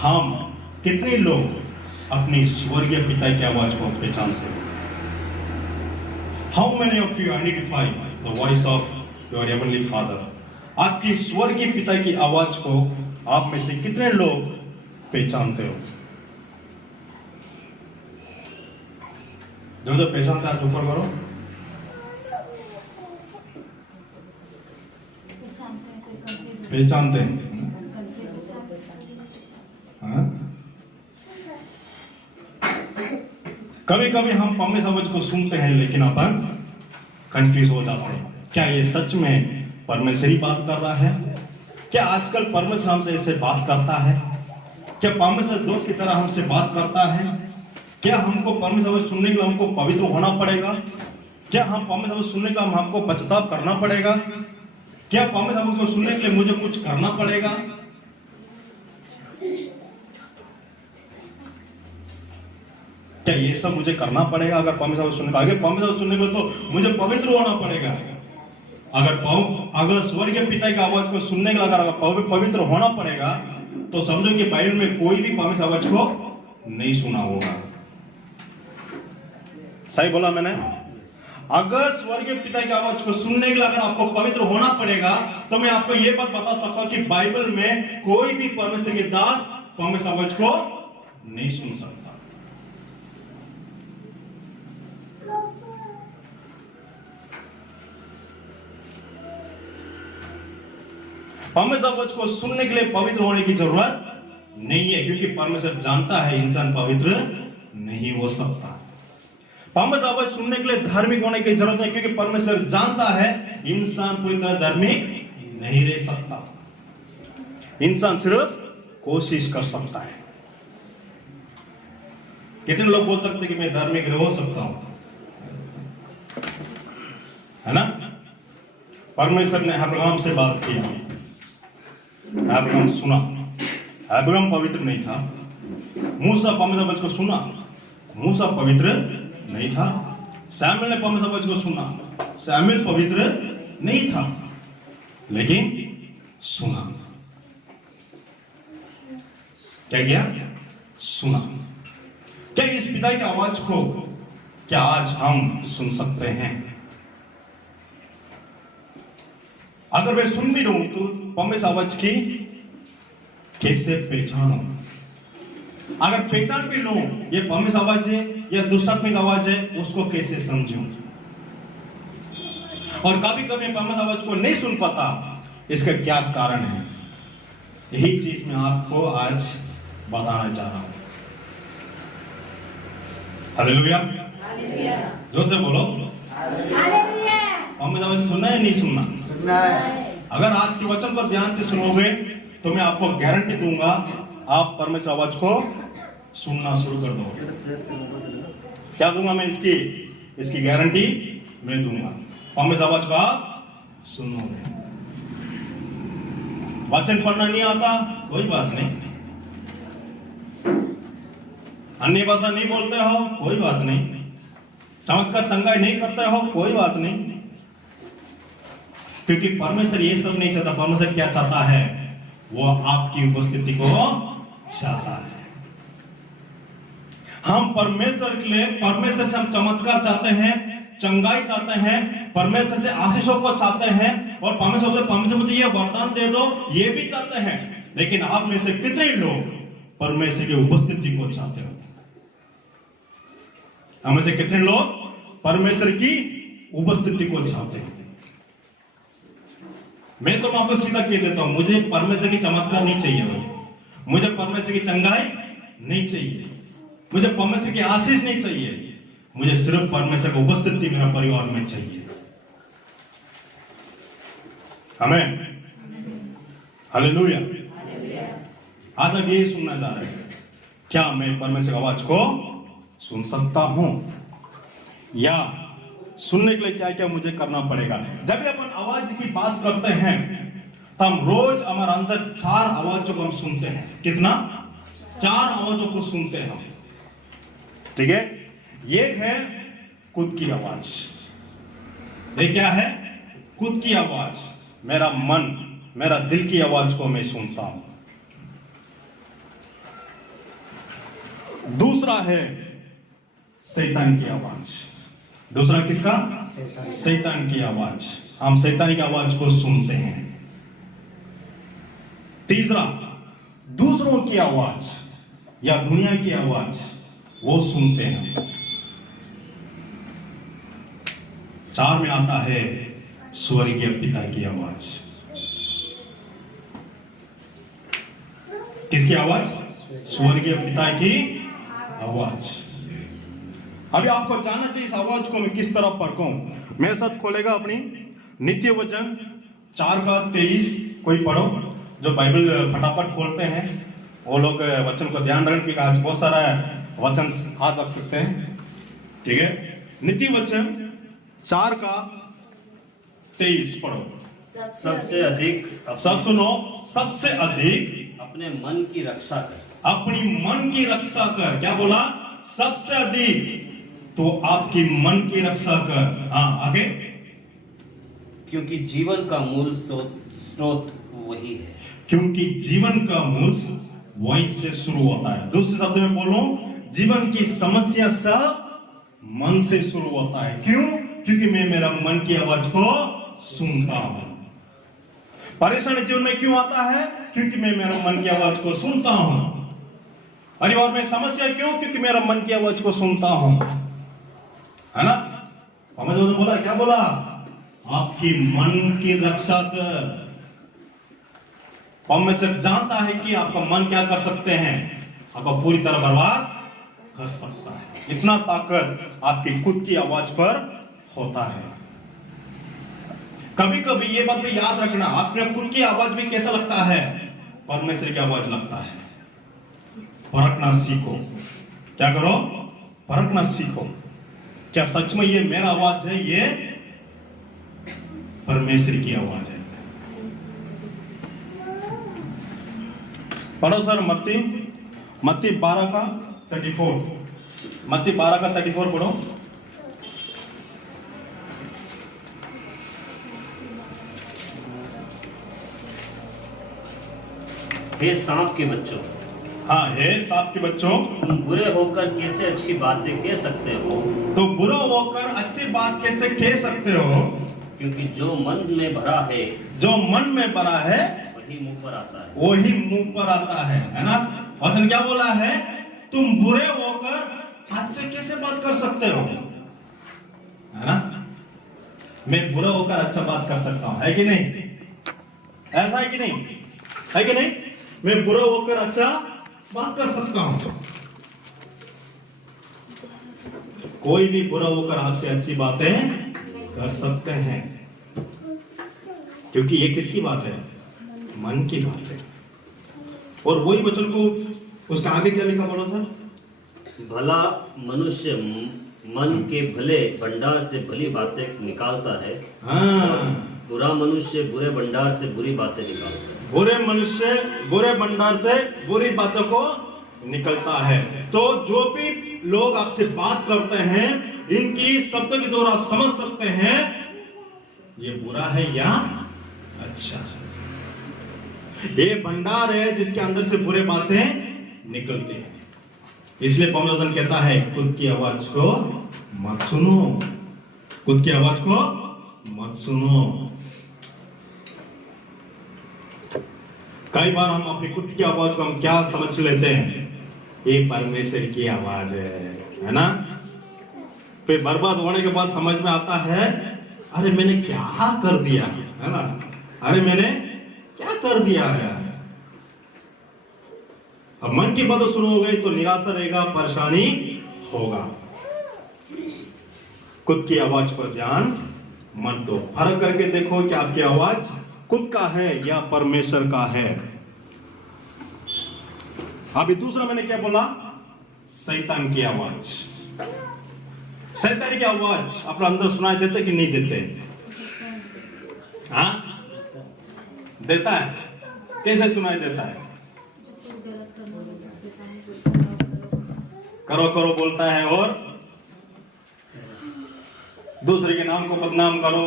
हम कितने लोग अपनी स्वर्गीय पिता की आवाज को पहचानते हैं? How many of you identify the voice of your heavenly father? आपकी स्वर्गीय पिता की आवाज को आप में से कितने लोग पहचानते हो? जो पहचानता है ऊपर करो। पहचानते हैं। कभी कभी हम पम्मे समझ को सुनते हैं लेकिन अपन कंफ्यूज हो जाते हैं। क्या ये सच में परमेश्वर ही बात कर रहा है? क्या आजकल परमेश्वर हमसे ऐसे बात करता है? क्या परमेश्वर दोस्त की तरह हमसे बात करता है? क्या हमको परमेश्वर सुनने के लिए हमको पवित्र होना पड़ेगा? क्या हम परमेश्वर सुनने का हमको पश्चाताप करना पड़ेगा? क्या परमेश्वर को सुनने के लिए मुझे कुछ करना पड़ेगा? क्या ये सब मुझे करना पड़ेगा? अगर परमेश्वर सुनने आगे परमेश्वर सुनने को तो मुझे पवित्र होना पड़ेगा। अगर स्वर्गीय पिता की आवाज को सुनने के लिए अगर पवित्र होना पड़ेगा तो समझो कि बाइबल में कोई भी परमेश्वर आवाज को नहीं सुना होगा। सही बोला मैंने? अगर स्वर्गीय पिता की आवाज को सुनने के लिए अगर आपको पवित्र होना पड़ेगा तो मैं आपको यह बात बता सकता हूं कि बाइबल में कोई भी परमेश्वर के दास परमेश्वर आवाज को नहीं सुन सकता। परमेश्वर आवाज को सुनने के लिए पवित्र होने की जरूरत नहीं है, क्योंकि परमेश्वर जानता है इंसान पवित्र नहीं हो सकता। परमेश्वर आवाज सुनने के लिए धार्मिक होने की जरूरत नहीं, क्योंकि परमेश्वर जानता है इंसान पूरी तरह धार्मिक नहीं रह सकता। इंसान सिर्फ कोशिश कर सकता है। कितने लोग बोल सकते कि मैं धार्मिक हो सकता हूं? है ना? परमेश्वर ने अब्राहम से बात की, अब्राहम सुना। अब्राहम पवित्र नहीं था। मूसा परमेश्वर आवाज को सुना, मूसा पवित्र नहीं था। सैमुएल ने परमेश्वर आवाज को सुना, सैमुएल पवित्र नहीं था, लेकिन सुना। क्या किया? सुना। क्या इस पिता की आवाज को क्या आज हम सुन सकते हैं? अगर मैं सुन भी लूं तो परमेश्वर आवाज की कैसे पहचानूं? अगर पहचान भी लूं ये परमेश्वर आवाज है या दुष्टात्मिक आवाज है, उसको कैसे समझूं? और कभी कभी परमेश्वर आवाज को नहीं सुन पाता, इसका क्या कारण है? यही चीज मैं आपको आज बताना चाह रहा हूं। हालेलुया, जोर से बोलो हालेलुया। परमेश्वर आवाज सुनना है नहीं सुनना? सुनना है। अगर आज के वचन को ध्यान से सुनोगे तो मैं आपको गारंटी दूंगा आप परमेश्वर आवाज को सुनना शुरू कर दोगे। क्या दूंगा मैं? इसकी गारंटी मैं दूंगा। परमेश्वर आवाज को आप सुनोगे। वचन पढ़ना नहीं आता कोई बात नहीं, अन्य भाषा नहीं बोलते हो कोई बात नहीं, चमत्कार चंगाई नहीं करते हो कोई बात नहीं, क्योंकि परमेश्वर ये सब नहीं चाहता। परमेश्वर क्या चाहता है? वो आपकी उपस्थिति को चाहता है। हम परमेश्वर के लिए, परमेश्वर से हम चमत्कार चाहते हैं, चंगाई चाहते हैं, परमेश्वर से आशीषों को चाहते हैं, और परमेश्वर मुझे ये वरदान दे दो ये भी चाहते हैं। लेकिन आप में से कितने लोग परमेश्वर की उपस्थिति को चाहते हो? हमें से कितने लोग परमेश्वर की उपस्थिति को चाहते हैं? मैं तो आपको सीधा कह देता हूं, मुझे परमेश्वर की चमत्कार नहीं चाहिए भाई, मुझे परमेश्वर की चंगाई नहीं चाहिए, मुझे परमेश्वर की आशीष नहीं चाहिए, मुझे सिर्फ परमेश्वर की उपस्थिति मेरा परिवार में चाहिए। हमें हालेलुया। आज अब यही सुनना चाह रहे हैं, क्या मैं परमेश्वर की आवाज को सुन सकता हूं? या सुनने के लिए क्या क्या मुझे करना पड़ेगा? जब भी अपन आवाज की बात करते हैं तो हम रोज हमारे अंदर 4 आवाजों को हम सुनते हैं। कितना? 4 आवाजों को सुनते हैं हम। ठीक है? एक है खुद की आवाज। ये क्या है? खुद की आवाज। मेरा मन, मेरा दिल की आवाज को मैं सुनता हूं। दूसरा है शैतान की आवाज। दूसरा किसका? शैतान की आवाज। हम शैतान की आवाज को सुनते हैं। तीसरा, दूसरों की आवाज या दुनिया की आवाज वो सुनते हैं। चार में आता है स्वर्गीय पिता की आवाज। किसकी आवाज? स्वर्गीय पिता की आवाज। अभी आपको जानना चाहिए इस आवाज को मैं किस तरह परखूं। मेरे साथ खोलेगा अपनी नित्य वचन 4:23। कोई पढ़ो, जो बाइबल फटाफट खोलते हैं वो लोग वचन को ध्यान रखें, क्योंकि आज बहुत सारा वचन हाथ रख सकते हैं। ठीक है, नित्य वचन 4:23 पढ़ो। सबसे अधिक सब सुनो। सबसे अधिक अपने मन की रक्षा कर। अपनी मन की रक्षा कर। क्या बोला? सबसे अधिक तो आपकी मन की रक्षा कर। हाँ, आगे। क्योंकि जीवन का मूल स्रोत वही है। क्योंकि जीवन का मूल वहीं से शुरू होता है। दूसरे शब्द में बोलो, जीवन की समस्या सब मन से शुरू होता है। क्यों? क्योंकि मैं मेरा मन की आवाज को सुनता हूं। परेशानी जीवन में क्यों आता है? क्योंकि मैं मेरा मन की आवाज को सुनता हूं। परिवार में समस्या क्यों? क्योंकि मेरा मन की आवाज को सुनता हूं। है ना? हमने बोला, क्या बोला? आपकी मन की रक्षा कर। हम में से जानता है कि आपका मन क्या कर सकते हैं, आपको पूरी तरह बर्बाद कर सकता है। इतना ताकत आपकी खुद की आवाज पर होता है। कभी कभी ये बात भी याद रखना, आपने खुद की आवाज भी कैसा लगता है? परमेश्वर की आवाज लगता है। परखना सीखो। क्या करो? परखना सीखो। क्या सच में ये मेरा आवाज है? ये परमेश्वर की आवाज है। पढ़ो सर, मत्ती 12:34। मत्ती 12:34 पढ़ो। हे सांप के बच्चों। हाँ, हे सांप के बच्चों, तुम बुरे होकर कैसे अच्छी बातें कह सकते हो? तो बुरा होकर अच्छी बात कैसे कह सकते हो? क्योंकि जो मन में भरा है, जो मन में भरा है वही मुंह पर आता है। वही मुंह पर आता है ना? वचन क्या बोला है? तुम बुरे होकर अच्छे कैसे बात कर सकते हो? है ना? मैं बुरा होकर अच्छा बात कर सकता हूं, है कि नहीं? ऐसा है कि नहीं? है कि नहीं? मैं बुरा होकर अच्छा बात कर सकता हूं। कोई भी बुरा होकर आपसे अच्छी बातें कर सकते हैं, क्योंकि ये किसकी बात है? मन की बात है। और वही वचन को उसका आगे क्या लिखा, बोलो सर? भला मनुष्य मन के भले भंडार से भली बातें निकालता है। हाँ, बुरा मनुष्य बुरे भंडार से बुरी बातें निकालता है। बुरे मनुष्य बुरे भंडार से बुरी बातों को निकलता है। तो जो भी लोग आपसे बात करते हैं, इनकी शब्द के द्वारा आप समझ सकते हैं ये बुरा है या अच्छा। ये भंडार है जिसके अंदर से बुरे बातें निकलती हैं। इसलिए पौलुस कहता है, खुद की आवाज को मत सुनो। खुद की आवाज को मत सुनो। कई बार हम अपनी खुद की आवाज को हम क्या समझ लेते हैं? ये परमेश्वर की आवाज है ना? फिर बर्बाद होने के बाद समझ में आता है, अरे मैंने क्या कर दिया, है ना? अरे मैंने क्या कर दिया है। अब मन की बात सुनोगे तो निराशा रहेगा, परेशानी होगा। खुद की आवाज पर ध्यान मत दो। फर्क करके देखो कि आपकी आवाज खुद का है या परमेश्वर का है। अभी दूसरा मैंने क्या बोला? शैतान की आवाज। शैतान की आवाज अपने अंदर सुनाई देते कि नहीं देते? हाँ, देता है। कैसे सुनाई देता है? करो करो बोलता है और दूसरे के नाम को बदनाम करो,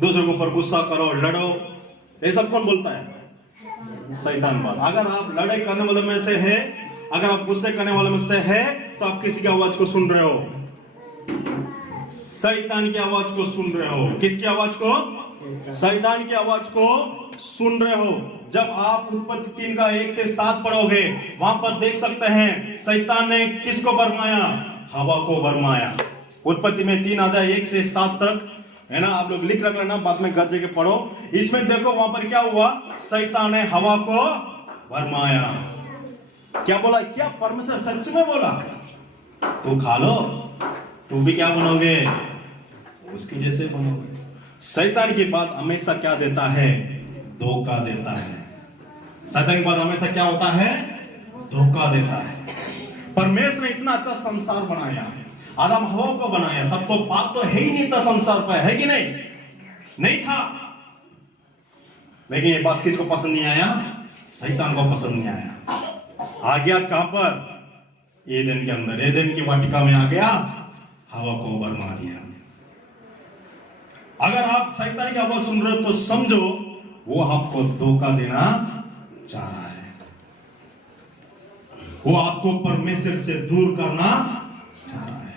दूसरे के ऊपर गुस्सा करो, लड़ो। ये सब कौन बोलता है? शैतान बोल। अगर आप लड़ाई करने वाले में से है अगर आप गुस्से करने वाले में से है तो आप किसी की आवाज को सुन रहे हो? शैतान की आवाज को सुन रहे हो। किसकी आवाज को? शैतान की आवाज को सुन रहे हो। जब आप उत्पत्ति 3 का 1 से 7 पढ़ोगे, वहां पर देख सकते हैं शैतान ने किसको बरमाया? हवा को बरमाया। उत्पत्ति में 3 अध्याय 1 से 7 तक है ना, आप लोग लिख रख लेना, बाद में घर जाके पढ़ो। इसमें देखो वहां पर क्या हुआ, शैतान ने हवा को बरमाया। क्या बोला? क्या परमेश्वर सच में बोला तू खा लो, तू भी क्या बनोगे? उसके जैसे बनोगे। शैतान की बात हमेशा क्या देता है? धोखा देता है। शैतान की बात हमेशा क्या होता है? धोखा देता है। परमेश्वर ने इतना अच्छा संसार बनाया, आदम हवा को बनाया, तब तो पाप तो है ही नहीं था संसार पर, है कि नहीं? नहीं था। लेकिन ये बात किसको पसंद नहीं आया? शैतान को पसंद नहीं आया। आ गया कहां पर? एदेन के अंदर, एदेन की वाटिका में आ गया, हवा को बरमा दिया। अगर आप शैतान की आवाज सुन रहे हो तो समझो वो आपको धोखा देना चाह रहा है, वो आपको परमेश्वर से दूर करना चाह रहा है।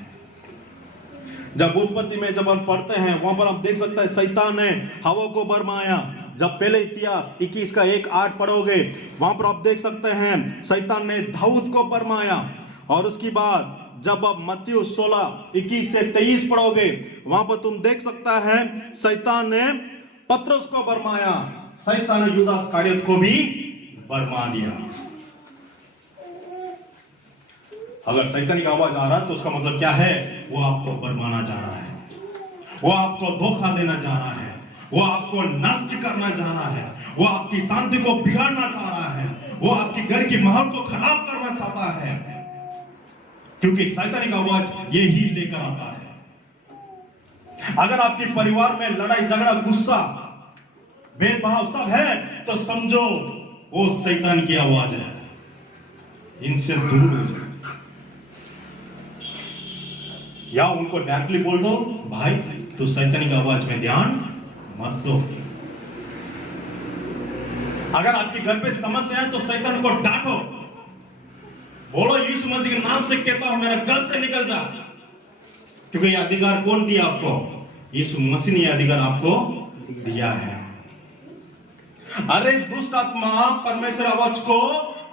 जब उत्पत्ति में जब हम पढ़ते हैं वहां पर हम देख सकते हैं शैतान ने हवा को बरमाया। जब पहले इतिहास 21 का 1-8 पढ़ोगे, वहां पर आप देख सकते हैं शैतान ने दाऊद को बरमाया। और उसके बाद जब आप मत्ती 16:21 से 23 पढ़ोगे, वहां पर तुम देख सकता है शैतान ने पतरस को बरमाया, शैतान ने यूदा इस्करियोत को भी बरमा दिया। अगर शैतान की आवाज आ रहा है तो उसका मतलब क्या है? वो आपको बरमाना चाह रहा है, वो आपको धोखा देना चाह रहा है, वो आपको नष्ट करना चाह रहा है, वो आपकी शांति को बिगाड़ना चाह रहा है, वो आपके घर की माहौल को खराब करना चाहता है। क्योंकि शैतान की आवाज ये ही लेकर आता है। अगर आपके परिवार में लड़ाई झगड़ा गुस्सा भेदभाव सब है तो समझो वो शैतान की आवाज है। इनसे दूर हो जाओ, या उनको डायरेक्टली बोल दो, भाई तो शैतान की आवाज में ध्यान मत दो। अगर आपके घर पे समस्या है तो शैतान को डांटो, बोलो यीशु मसीह के नाम से कहता हूं मेरे घर से निकल जा। क्योंकि यह अधिकार कौन दिया आपको? यीशु मसीह ने यह अधिकार आपको दिया है। अरे दुष्ट आत्मा परमेश्वर आवाज को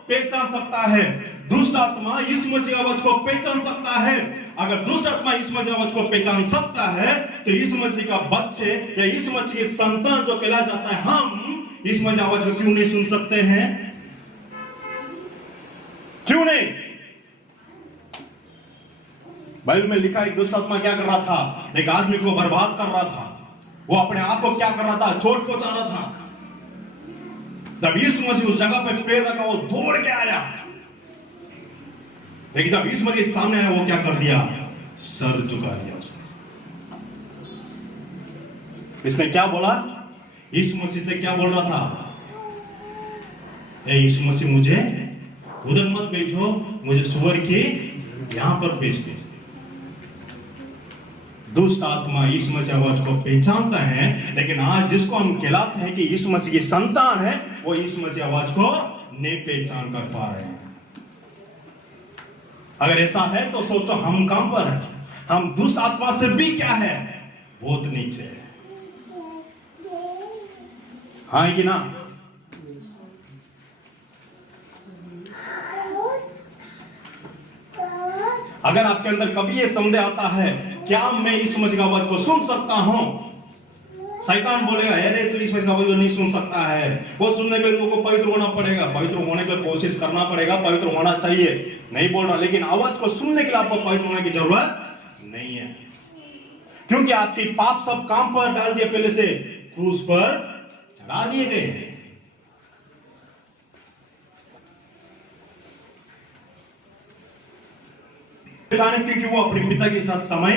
पहचान सकता है, दुष्ट आत्मा यीशु मसीह आवाज को पहचान सकता है। अगर दुष्ट आत्मा यीशु मसीह आवाज को पहचान सकता है तो यीशु मसीह का बच्चे या यीशु मसीह के संतान जो कहला जाता है, हम यीशु मसीह आवाज को क्यों नहीं सुन सकते हैं? क्यों नहीं? बाइबल में लिखा एक दुष्ट आत्मा क्या कर रहा था? एक आदमी को बर्बाद कर रहा था। वो अपने आप को क्या कर रहा था? चोट पहुंचा रहा था। जब यीशु मसीह उस जगह पे पैर रखा, वो दौड़ के आया, लेकिन जब यीशु मसीह सामने आया वो क्या कर दिया? सर झुका दिया उसने। इसने क्या बोला? यीशु मसीह से क्या बोल रहा था? ए यीशु मसीह मुझे उधर मत भेजो, मुझे सुअर के यहां पर भेज दो। दुष्ट आत्मा यीशु मसीह आवाज को पहचानता है, लेकिन आज जिसको हम कहलाते हैं कि यीशु मसीह की संतान है, वो यीशु मसीह आवाज को नहीं पहचान कर पा रहे हैं। अगर ऐसा है तो सोचो हम कहां पर हैं? हम दुष्ट आत्मा से भी क्या है? बहुत नीचे है। हाँ कि ना? अगर आपके अंदर कभी ये संदेह आता है, क्या मैं यीशु मसीह की आवाज को सुन सकता हूं? शैतान बोलेगा अरे तू यीशु मसीह की आवाज को नहीं सुन सकता है। वो सुनने के लिए तुमको पवित्र होना पड़ेगा, पवित्र होने के लिए कोशिश करना पड़ेगा, पवित्र होना चाहिए, नहीं बोल रहा, लेकिन आवाज को सुनने के लिए आपको पवित्र होने की जरूरत नहीं है। क्योंकि आपके पाप सब काम पर डाल दिए, पहले से क्रूस पर चढ़ा दिए गए। क्योंकि वो अपने पिता के साथ समय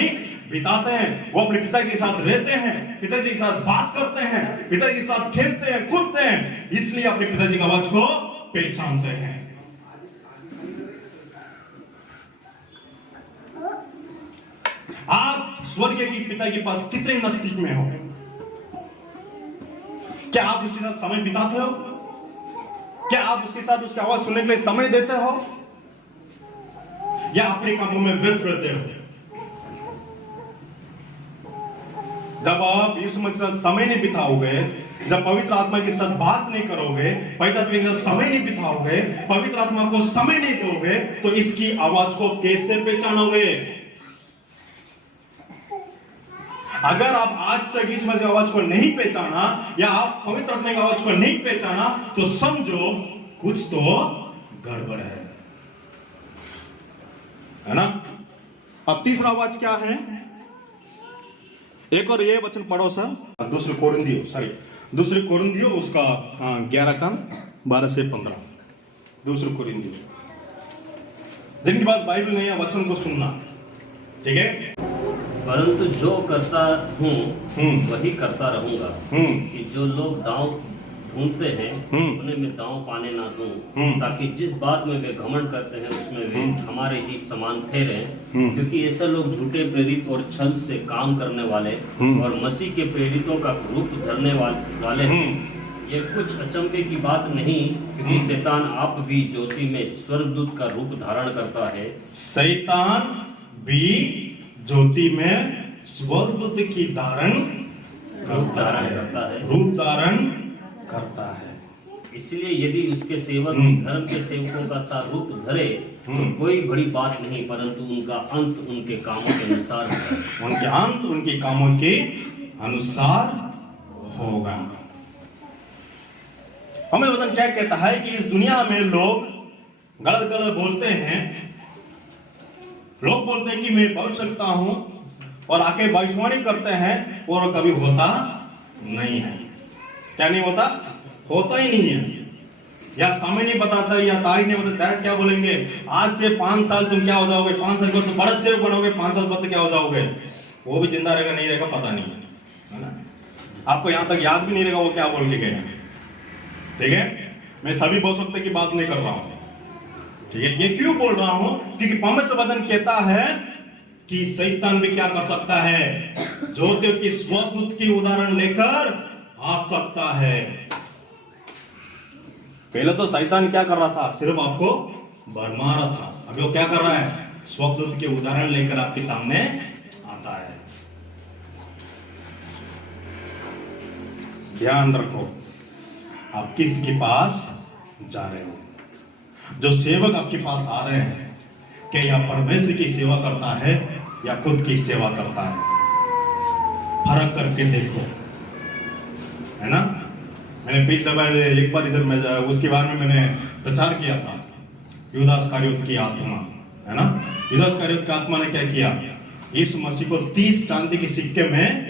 बिताते हैं, वो अपने पिता के साथ रहते हैं, पिताजी के साथ बात करते हैं, पिताजी के साथ खेलते हैं, कूदते हैं, इसलिए अपने पिताजी की आवाज को पहचानते हैं। आप स्वर्गीय की पिता के पास कितने नजदीक में हो? क्या आप उसके साथ समय बिताते हो? क्या आप उसके साथ उसकी आवाज सुनने के लिए समय देते हो? या अपने कामों में व्यस्त रहते हो? जब आप यीशु मसीह के साथ समय नहीं बिताओगे, जब पवित्र आत्मा के साथ बात नहीं करोगे, पवित्र आत्मा के साथ समय नहीं बिताओगे, पवित्र आत्मा को समय नहीं दोगे, तो इसकी आवाज को कैसे पहचानोगे? अगर आप आज तक यीशु मसीह की आवाज को नहीं पहचाना या आप पवित्र आत्मा की आवाज को नहीं पहचाना, तो समझो कुछ तो गड़बड़ है ना? अब तीसरा आवाज क्या है? एक और ये वचन पढ़ो सर, दूसरे कोरिन्थियो उसका 11 का 12 से 15। दूसरे कोरिन्थियो, जिनके पास बाइबल नहीं है वचन को सुनना, ठीक है? परंतु जो करता हूँ वही करता रहूंगा, कि जो लोग दांव ढूंढते हैं उन्हें मैं दांव पाने ना दूं, ताकि जिस बात में वे घमंड करते हैं उसमें वे हमारे ही समान ठहरें। क्योंकि ऐसे लोग झूठे प्रेरित और छल से काम करने वाले और मसीह के प्रेरितों का रूप धरने वाले हैं। ये कुछ अचंभे की बात नहीं, क्योंकि शैतान आप भी ज्योति में स्वर्गदूत का रूप धारण करता है। शैतान भी ज्योति में स्वर्गदूत की रूप धारण करता है। इसलिए यदि उसके सेवक धर्म के सेवकों का सा रूप धरे तो कोई बड़ी बात नहीं, परंतु उनका अंत उनके कामों के अनुसार होगा। उनके अंत उनके कामों के अनुसार होगा। हमें वचन क्या कहता है कि इस दुनिया में लोग गलत गलत बोलते हैं। लोग बोलते हैं कि मैं भविष्यवक्ता हूं और आके भविष्यवाणी करते हैं और कभी होता नहीं है। क्या नहीं होता? होता ही नहीं है। या समय नहीं बताता या तारीख नहीं बताता, डायरेक्ट क्या बोलेंगे, आज से 5 साल तुम क्या हो जाओगे, 5 साल बाद तो बड़े सेवक बनोगे, 5 साल बाद क्या हो जाओगे, वो भी जिंदा रहेगा नहीं रहेगा पता नहीं है ना? आपको यहां तक याद भी नहीं रहेगा वो क्या बोल के गए। ठीक है, मैं सभी भविष्यवक्ता की बात नहीं कर रहा हूं, ठीक है? ये क्यों बोल रहा हूं? क्योंकि पवित्र वचन कहता है कि शैतान भी क्या कर सकता है, ज्योतियों की स्वर्गदूत की उदाहरण लेकर आ सकता है। पहले तो शैतान क्या कर रहा था, सिर्फ आपको भरमा रहा था। अभी वो क्या कर रहा है, स्वर्गदूत के उदाहरण लेकर आपके सामने आता है। ध्यान रखो, आप किसके पास जा रहे हो। जो सेवक आपके पास आ रहे हैं, क्या यह परमेश्वर की सेवा करता है या खुद की सेवा करता है? फर्क करके देखो, है ना? मैंने पिछले बार एक बार इधर में उसके बारे में मैंने प्रचार किया था, यूदास इस्करियोत की आत्मा, है ना? यूदास इस्करियोत की आत्मा ने क्या किया, यीशु मसीह को 30 चांदी के सिक्के में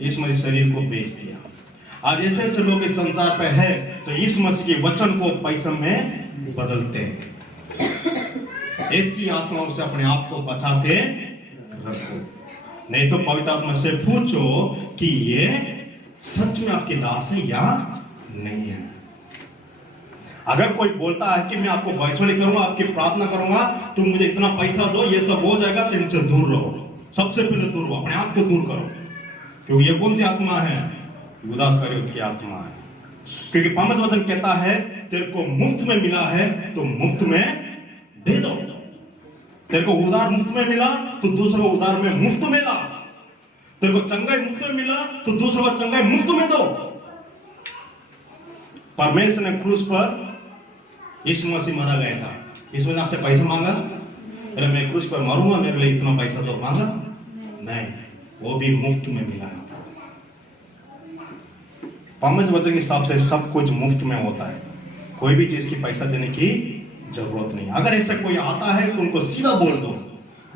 यीशु मसीह शरीर को बेच दिया। आज ऐसे ऐसे लोग इस संसार पे है तो यीशु मसीह के वचन को पैसे में बदलते हैं। ऐसी आत्माओं से अपने आप को बचा के रखो, नहीं तो पवित्र आत्मा से पूछो कि ये सच में आपके दास है या नहीं है। अगर कोई बोलता है कि मैं आपको भविष्यवाणी करूंगा, आपकी प्रार्थना करूंगा, तुम मुझे इतना पैसा दो, ये सब हो जाएगा, तो इनसे दूर रहो। सबसे पहले दूर रहो, अपने आप को दूर करो। क्योंकि ये कौन सी आत्मा है? यूदास इस्करियोत की आत्मा है। क्योंकि पवित्र वचन कहता है तेरे को मुफ्त में मिला है तो मुफ्त में दे दो। तेरे को उधार मुफ्त में मिला तो दूसरों को उधार में मुफ्त में ला। तेरे को चंगाई मुफ्त में मिला तो दूसरों को चंगाई मुफ्त में दो। परमेश्वर ने क्रूस पर यीशु मसीह मारा गया था, इसमें आपसे पैसा मांगा, अरे मैं क्रूस पर मरूंगा, मेरे लिए इतना पैसा तो मांगा नहीं, वो भी मुफ्त में मिला। पवित्र वचन के हिसाब से सब कुछ मुफ्त में होता है, कोई भी चीज की पैसा देने की जरूरत नहीं। अगर ऐसा कोई आता है तो उनको सीधा बोल दो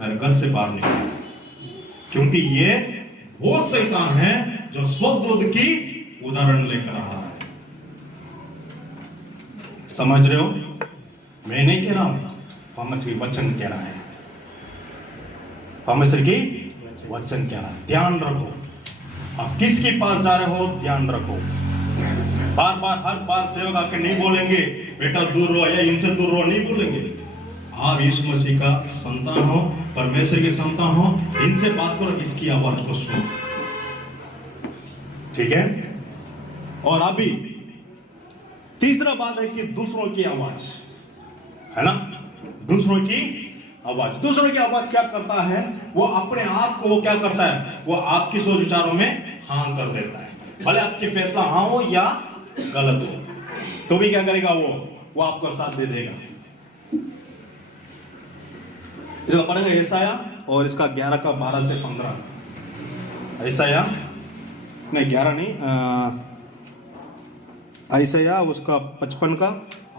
मेरे घर से बाहर निकलो, क्योंकि ये वो शैतान है जो स्वर्गदूत की उदाहरण लेकर आ रहा है। समझ रहे हो? मैं नहीं कह रहा हूं, परमेश्वर की वचन कह रहा है, परमेश्वर की वचन कह रहा है। ध्यान रखो, आप किसके पास जा रहे हो, ध्यान रखो। बार बार हर बार सेवक आके नहीं बोलेंगे बेटा दूर रहो या इनसे दूर रहो, नहीं बोलेंगे। आप यीशु मसीह का संतान हो, परमेश्वर के संतान हो, इनसे बात करो, इसकी आवाज को सुनो, ठीक है? और अभी तीसरा बात है कि दूसरों की आवाज, है ना? दूसरों की आवाज। दूसरों की आवाज क्या करता है, वो अपने आप को वो क्या करता है, वो आपकी सोच विचारों में हाँ कर देता है, भले आपकी फैसला हाँ हो या गलत हो, तो भी क्या करेगा वो आपको साथ दे देगा। इसका पढ़ेंगे यशाया, और इसका 11 का 12 से 15। यशाया नहीं 11 नहीं, यशाया उसका 55 का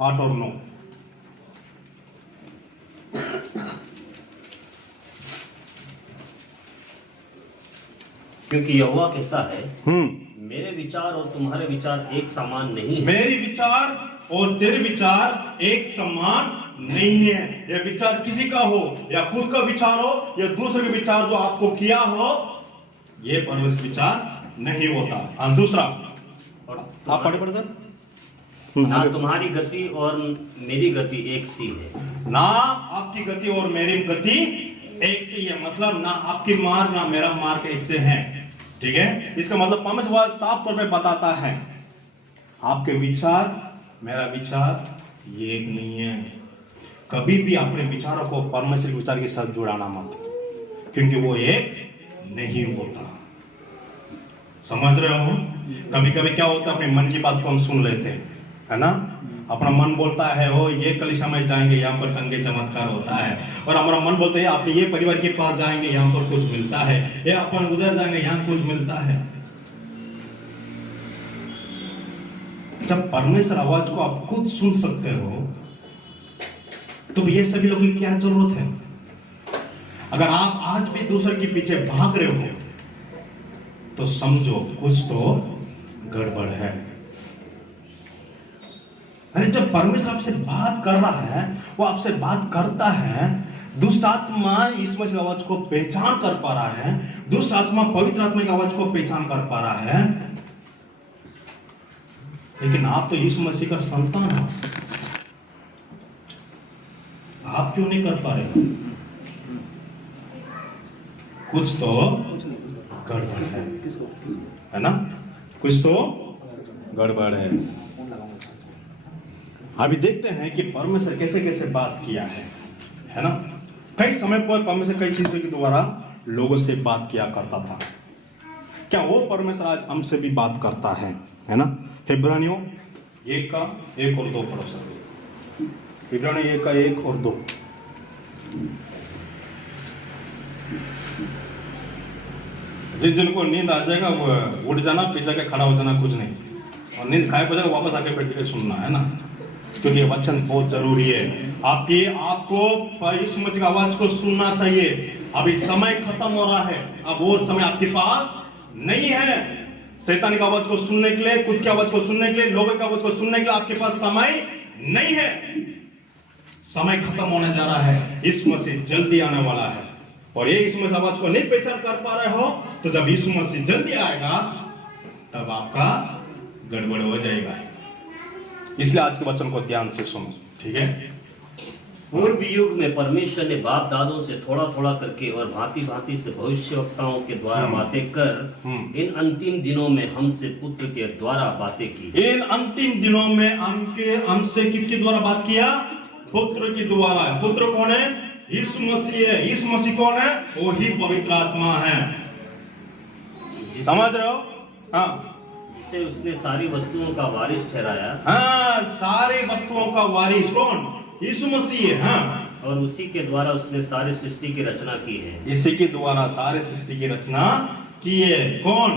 8 और 9। क्योंकि यहोवा कहता है मेरे विचार और तुम्हारे विचार एक समान नहीं है। मेरे विचार और तेरे विचार एक समान नहीं है। यह विचार किसी का हो, या खुद का विचार हो, या दूसरे के विचार जो आपको किया हो, ये परमेश्वर विचार नहीं होता। हाँ दूसरा, और आप पढ़े सर। ना तुम्हारी गति और मेरी गति एक सी है। ना आपकी गति और मेरी गति एक से है, मतलब ना आपकी मार्ग ना मेरा मार्ग एक से है। ठीक है, इसका मतलब परमेश्वर साफ तौर पे बताता है आपके विचार मेरा विचार ये एक नहीं है। कभी भी अपने विचारों को परमेश्वर के विचार के साथ जुड़ाना मत, क्योंकि वो एक नहीं होता। समझ रहे हो? कभी कभी क्या होता है, अपने मन की बात को हम सुन लेते हैं, है ना। अपना मन बोलता है हो ये कलीसिया में जाएंगे, यहाँ पर चंगे चमत्कार होता है, और हमारा मन बोलता है आप ये परिवार के पास जाएंगे, यहाँ पर कुछ मिलता है, ये अपन उधर जाएंगे, यहाँ कुछ मिलता है। जब परमेश्वर आवाज को आप खुद सुन सकते हो, तो ये सभी लोगों की क्या जरूरत है? अगर आप आज भी दूसरे के पीछे भाग रहे हो, तो समझो कुछ तो गड़बड़ है। अरे जब परमेश्वर आपसे बात कर रहा है, वो आपसे बात करता है, दुष्ट आत्मा यीशु मसीह की आवाज को पहचान कर पा रहा है, दुष्ट आत्मा पवित्र आत्मा की आवाज को पहचान कर पा रहा है, लेकिन आप तो यीशु मसीह का संतान हो, आप क्यों नहीं कर पा रहे? कुछ तो गड़बड़ है ना, कुछ तो गड़बड़ है। अभी देखते हैं कि परमेश्वर कैसे कैसे बात किया है ना। कई समय पर परमेश्वर कई चीजों के द्वारा लोगों से बात किया करता था। क्या वो परमेश्वर आज हमसे भी बात करता है ना। इब्रानियों 1 का 1 और 2 पढ़ो सर। इब्रानियों 1 का 1 और 2। जिनको नींद आ जाएगा वो उठ जाना, पीछे के खड़ा हो जाना, कुछ नहीं, और नींद खाए पड़ जाएगा, वापस आके बैठ के सुनना, है ना, क्योंकि ये वचन बहुत जरूरी है। आपको यीशु मसीह की आवाज को सुनना चाहिए। अभी समय खत्म हो रहा है, अब वो समय आपके पास नहीं है शैतान की आवाज को सुनने के लिए, खुद की आवाज को सुनने के लिए, लोगों की आवाज को सुनने के लिए आपके पास समय नहीं है। समय खत्म होने जा रहा है, यीशु मसीह जल्दी आने वाला है, और ये यीशु मसीह आवाज को नहीं पहचान कर पा रहे हो, तो जब यीशु मसीह जल्दी आएगा तब आपका गड़बड़ हो जाएगा। इसलिए आज के वचन को ध्यान से सुनो, ठीक है। पूर्व युग में परमेश्वर ने बाप दादों से थोड़ा थोड़ा करके और भांति भांति से भविष्यवक्ताओं के द्वारा बातें कर इन अंतिम दिनों में हमसे पुत्र के द्वारा बातें की। इन अंतिम दिनों में हमसे किसके द्वारा बात किया? पुत्र के द्वारा। पुत्र कौन है? यीशु मसीह है। यीशु मसीह कौन है? वो ही पवित्र आत्मा है। समझ रहे हो? हाँ, उसने सारी वस्तुओं का वारिस ठहराया। हाँ, सारे वस्तुओं का वारिस कौन? यीशु मसीह है। हाँ, और उसी के द्वारा उसने सारी सृष्टि की रचना की है। इसी के द्वारा सारे सृष्टि की रचना की है। कौन?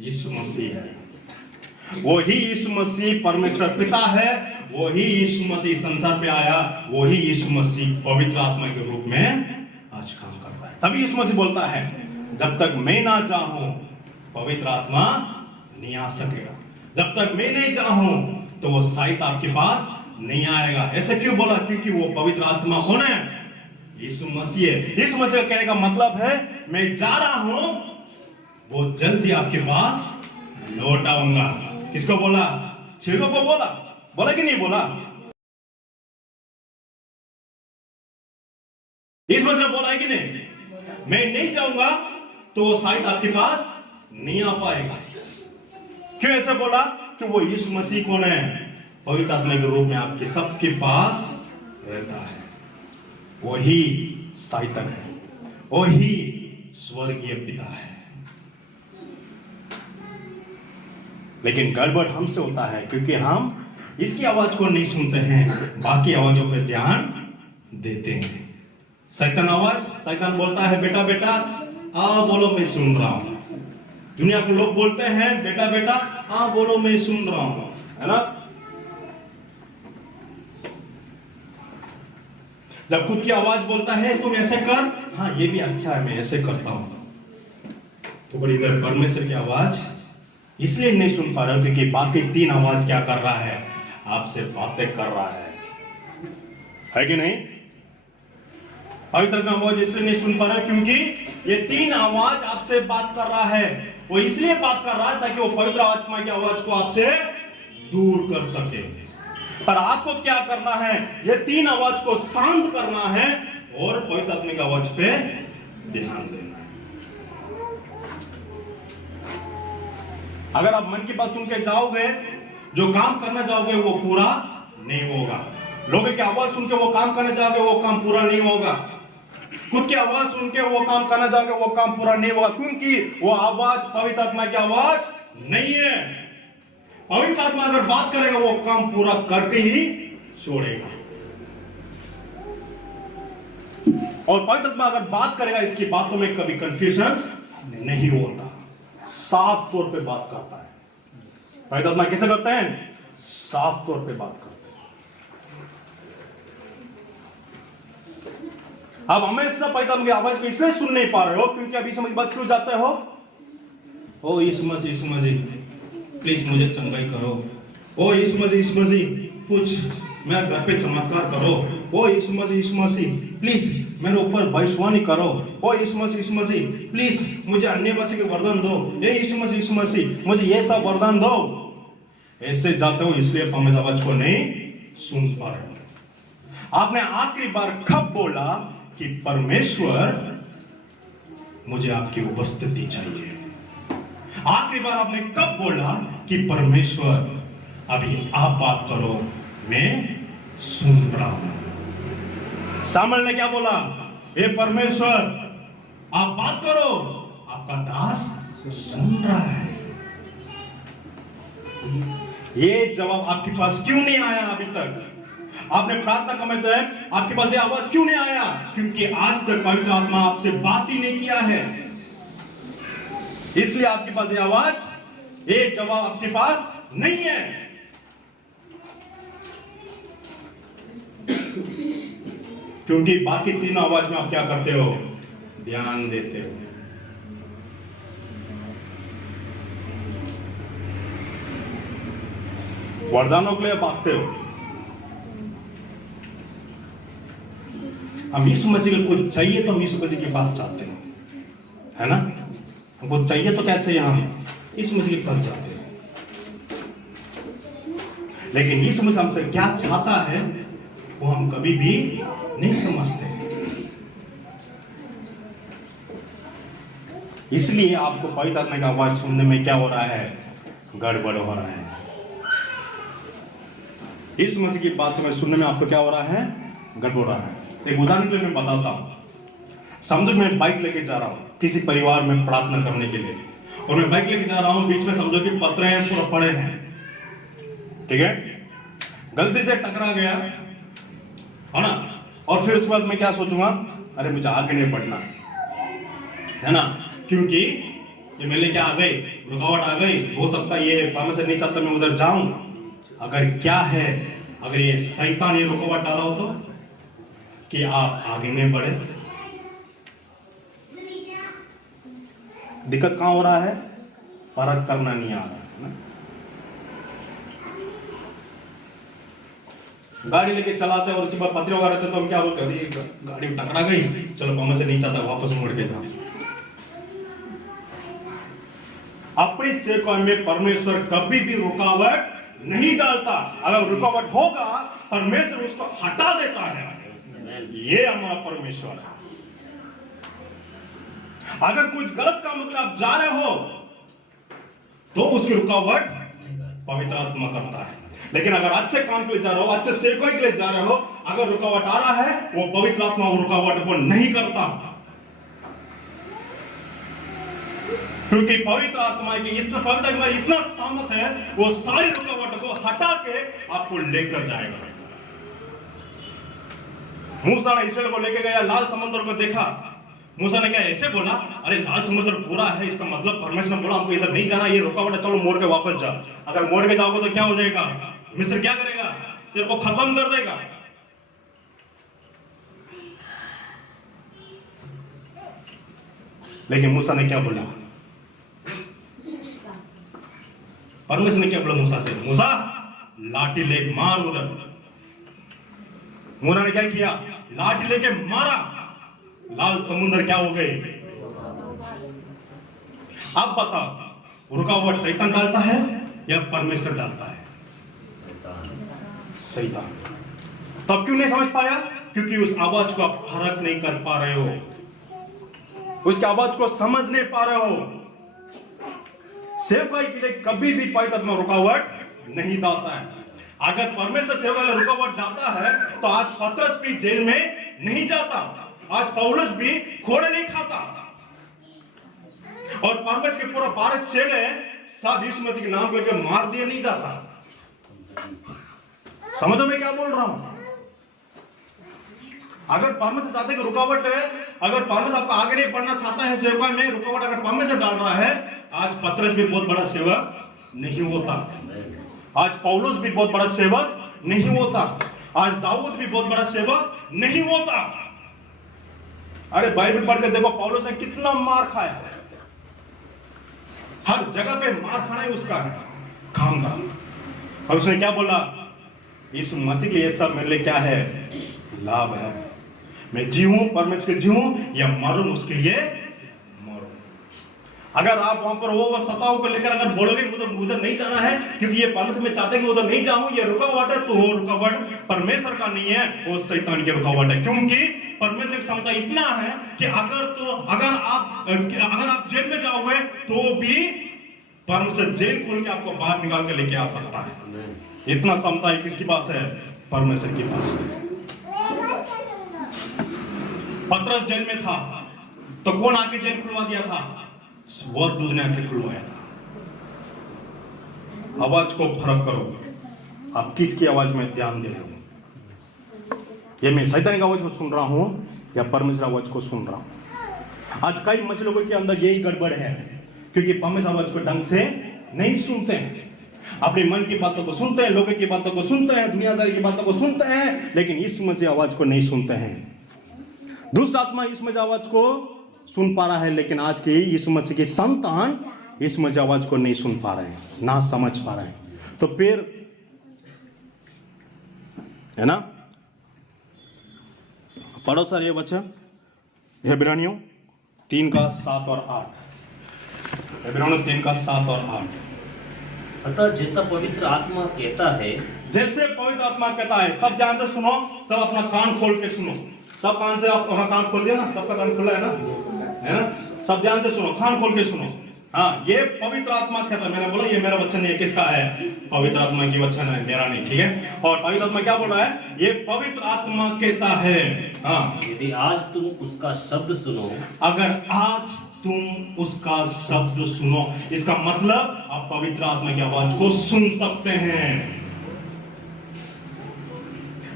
यीशु मसीह है। वही यीशु मसीह परमेश्वर पिता है, वही यीशु मसीह संसार पे आया, वही यीशु मसीह पवित्र आत्मा के रूप में आज काम करता है। तभी यीशु मसीह बोलता है जब तक मैं ना चाहूं पवित्र आत्मा नहीं आ सकेगा। जब तक मैं नहीं चाहूं तो वो शायद आपके पास नहीं आएगा। ऐसे क्यों बोला? क्योंकि वो पवित्र आत्मा कौन है? यीशु मसीह है। यीशु मसीह का कहने का मतलब है मैं जा रहा हूं, वो जल्दी आपके पास लौट आऊंगा। किसको बोला? चेलों को बोला? बोला कि नहीं बोला? यीशु मसीह बोला है कि नहीं? मैं नहीं जाऊंगा तो वो शायद आपके पास नहीं आ पाएगा। क्यों ऐसे बोला? कि वो यीशु मसीह कौन है? पवित्र आत्मा के रूप में आपके सबके पास रहता है। वही शैतान है, वही स्वर्गीय पिता है। लेकिन गड़बड़ हमसे होता है क्योंकि हम इसकी आवाज को नहीं सुनते हैं, बाकी आवाजों पर ध्यान देते हैं। शैतान बोलता है बेटा बेटा आ बोलो मैं सुन रहा हूं। दुनिया के लोग बोलते हैं बेटा बेटा आ बोलो मैं सुन रहा हूं, है ना। जब खुद की आवाज बोलता है तुम ऐसे कर, हाँ ये भी अच्छा है मैं ऐसे करता हूं, तो पर इधर परमेश्वर की आवाज इसलिए नहीं सुन पा रहे क्योंकि बाकी तीन आवाज क्या कर रहा है, आपसे बातें कर रहा है कि नहीं। पवित्र का आवाज इसलिए नहीं सुन पा रहा क्योंकि ये तीन आवाज आपसे बात कर रहा है। वो इसलिए बात कर रहा है ताकि वो पवित्र आत्मा की आवाज को आपसे दूर कर सके। पर आपको क्या करना है, ये तीन आवाज को शांत करना है और पवित्र आत्मा की आवाज पे ध्यान देना है। अगर आप मन की बात सुन के जाओगे, जो काम करना चाहोगे वो पूरा नहीं होगा। लोगों की आवाज सुन के वो काम करना चाहोगे, वो काम पूरा नहीं होगा। खुद की आवाज सुन के वो काम करना चाहोगे, वो काम पूरा नहीं होगा, क्योंकि वो आवाज पवित्र आत्मा की आवाज नहीं है। पवित्र आत्मा अगर बात करेगा वो काम पूरा करके ही छोड़ेगा, और पवित्र आत्मा अगर बात करेगा इसकी बातों में कभी कंफ्यूजन नहीं होता, साफ तौर पे बात करता है। पवित्र आत्मा कैसे करते हैं, साफ तौर पे बात करते हैं। आप हमेशा पवित्र आत्मा की आवाज को इसलिए सुन नहीं पा रहे हो क्योंकि अभी समझ बस क्यों जाते हो, ओ यीशु मसीह प्लीज मुझे चंगाई करो, ओ यीशु मसीह कुछ मेरा घर पे चमत्कार करो, ओ यीशु मसीह प्लीज मेरे ऊपर भविष्यवाणी करो, ओ यीशु मसीह प्लीज मुझे अन्य भाषा के वरदान दो, ये यीशु मसीह मुझे ये सब वरदान दो। ऐसे जाते हो इसलिए हमें आवाज को नहीं सुन पा रहे। आपने आखिरी बार कब बोला कि परमेश्वर मुझे आपकी उपस्थिति चाहिए? आखिरी बार आपने कब बोला कि परमेश्वर अभी आप बात करो मैं सुन रहा हूं? सामुएल ने क्या बोला, हे परमेश्वर आप बात करो, आपका दास सुन रहा है। ये जवाब आपके पास क्यों नहीं आया अभी तक? आपने प्रार्थना करते हैं, आपके पास ये आवाज क्यों नहीं आया? क्योंकि आज तक पवित्र आत्मा आपसे बात ही नहीं किया है, इसलिए आपके पास ये आवाज, ये जवाब आपके पास नहीं है। क्योंकि बाकी तीन आवाज में आप क्या करते हो, ध्यान देते हो। वरदानों के लिए भागते हो। हम यीशु मसीह को कुछ चाहिए तो हम यीशु मसीह के पास जाते हैं, है ना। हमको चाहिए तो क्या चाहिए, हम यीशु मसीह के पास जाते हैं। लेकिन यीशु मसीह हमसे क्या चाहता है वो हम कभी भी नहीं समझते। इसलिए आपको पवित्र आत्मा की आवाज सुनने में क्या हो रहा है, गड़बड़ हो रहा है। इस मसीह की बात में सुनने में आपको क्या हो रहा है, गड़बड़ हो रहा है। एक उदाहरण के लिए मैं बताता हूं। समझो मैं बाइक लेके जा रहा हूं किसी परिवार में प्रार्थना करने के लिए, और मैं बाइक लेके जा रहा हूं, बीच में समझो कि पत्थर हैं पूरा पड़े हैं, ठीक है। गलती से टकरा गया, है ना, और फिर उसके बाद मैं क्या सोचूंगा, अरे मुझे आगे नहीं बढ़ना, है ना, क्योंकि ये मेरे क्या आ गई, रुकावट आ गई। हो सकता है ये परमेश्वर नहीं चाहता मैं उधर जाऊं। अगर क्या है, अगर ये शैतान ये रुकावट डाला हो तो कि आप आगे नहीं बढ़े। दिक्कत कहां हो रहा है, परख करना नहीं आ रहा है ना। गाड़ी लेके चलाते हैं और उसके बाद पत्थर वगैरह रहते तो हम क्या बोलते हैं, गाड़ी टकरा गई, चलो परमेश्वर नहीं चाहता वापस मुड़ के जाओ। अपनी सेवा में परमेश्वर कभी भी रुकावट नहीं डालता। अगर रुकावट होगा परमेश्वर उसको हटा देता है। ये हमारा परमेश्वर है। अगर कुछ गलत काम में आप जा रहे हो तो उसकी रुकावट पवित्र आत्मा करता है। लेकिन अगर अच्छे काम के लिए जा रहे हो, अच्छे सेवकाई के लिए जा रहे हो, अगर रुकावट आ रहा है, वो पवित्र आत्मा वो रुकावट को नहीं करता, क्योंकि पवित्र आत्मा की इतना सामर्थ है, वो सारी रुकावट को हटा के आपको लेकर जाएगा। मूसा ने इस्राएल को लेकर गया, लाल समुद्र को देखा। मूसा ने क्या ऐसे बोला, अरे लाल समुद्र पूरा है, इसका मतलब परमेश्वर ने बोला हमको इधर नहीं जाना, ये रुकावट है, चलो मोड़ के वापस जाओ। अगर मोड़ के जाओगे तो क्या हो जाएगा? मिस्र क्या करेगा? तेरे को खत्म कर देगा। लेकिन मूसा ने क्या बोला? परमेश्वर ने क्या बोला मूसा से? मूसा लाठी ले मार उधर। मूसा ने क्या किया? लाठी लेके मारा, लाल समुद्र क्या हो गए? अब बताओ, रुकावट शैतान डालता है या परमेश्वर डालता है? शैतान। तब क्यों नहीं समझ पाया? क्योंकि उस आवाज को आप फर्क नहीं कर पा रहे हो, उसकी आवाज को समझ नहीं पा रहे हो। सेवकाई के लिए कभी भी पवित्र आत्मा रुकावट नहीं डालता है। अगर परमेश्वर सेवा में रुकावट जाता है तो आज पतरस भी जेल में नहीं जाता, आज पौलुस भी खोड़े नहीं खाता, और परमेश्वर के पूरा 12 चेले सब यीशु मसीह के नाम लेकर मार दिए नहीं जाता। समझो मैं क्या बोल रहा हूं? अगर परमेश्वर चाहते हैं कि रुकावट है, अगर परमेश्वर आपको आगे नहीं बढ़ना चाहता है सेवकाई में, रुकावट अगर परमेश्वर डाल रहा है, आज पतरस भी बहुत बड़ा सेवक नहीं होता, आज पौलुस भी बहुत बड़ा सेवक नहीं होता, आज दाऊद भी बहुत बड़ा सेवक नहीं होता। अरे बाइबल पढ़ के देखो, पौलुस ने कितना मार खाया, हर जगह पे मार खाना ही उसका है काम का। और उसने क्या बोला? इस मसीह के लिए सब मेरे लिए क्या है? लाभ है। मैं जीऊं परमेश्वर के जीऊं या मरूं उसके लिए मरूं। अगर आप वहां पर वो सताओं को लेकर अगर बोलोगे उधर नहीं जाना है क्योंकि ये परमेश्वर में चाहते हैं कि उधर नहीं जाऊं, ये रुकावट है, तो वो रुकावट परमेश्वर का नहीं है, वो शैतान की रुकावट है। क्योंकि परमेश्वर की क्षमता इतना है कि अगर आप जेल में जाओगे तो भी परमेश्वर जेल खोल के आपको बाहर निकाल के लेके आ सकता है। इतना क्षमता है किसके पास है? परमेश्वर के पास है। पतरस जेल में था तो कौन आके जेल खुलवा दिया था? वो दूध ने आके खुलवाया था। आवाज को फर्क करो, आप किसकी आवाज में ध्यान दे रहे हो? ये मैं शैतान की आवाज को सुन रहा हूं या परमेश्वर आवाज को सुन रहा हूं? आज कई मसीह लोगों के अंदर यही गड़बड़ है, क्योंकि परमेश्वर आवाज को ढंग से नहीं सुनते हैं, अपने मन की बातों को सुनते हैं, लोगों की बातों को सुनते हैं, दुनियादारी की बातों को सुनते हैं, लेकिन यीशु मसीह आवाज को नहीं सुनते हैं। दुष्ट आत्मा यीशु मसीह आवाज को सुन पा रहा है, लेकिन आज के यीशु मसीह के संतान यीशु मसीह आवाज को नहीं सुन पा रहे हैं, ना समझ पा रहे हैं। तो फिर है ना, पढ़ो सर ये वचन इब्रानियों 3:7 और 8। इब्रानियों 3:7 और 8। अतः जैसा पवित्र आत्मा कहता है, जैसे पवित्र आत्मा कहता है, सब ध्यान से सुनो, सब अपना कान खोल के सुनो, सब कान से आप अपना कान खोल दिया ना, सबका कान खुला है ना, सब ध्यान से सुनो, कान खोल के सुनो। हाँ, ये पवित्र आत्मा कहता है। मैंने बोला ये मेरा वचन नहीं, किसका है? पवित्र आत्मा की वचन है, मेरा नहीं, ठीक है। और पवित्र आत्मा क्या बोल रहा है? ये पवित्र आत्मा कहता है, हाँ, यदि आज तुम उसका शब्द सुनो, अगर आज तुम उसका शब्द सुनो, इसका मतलब आप पवित्र आत्मा की आवाज को सुन सकते हैं।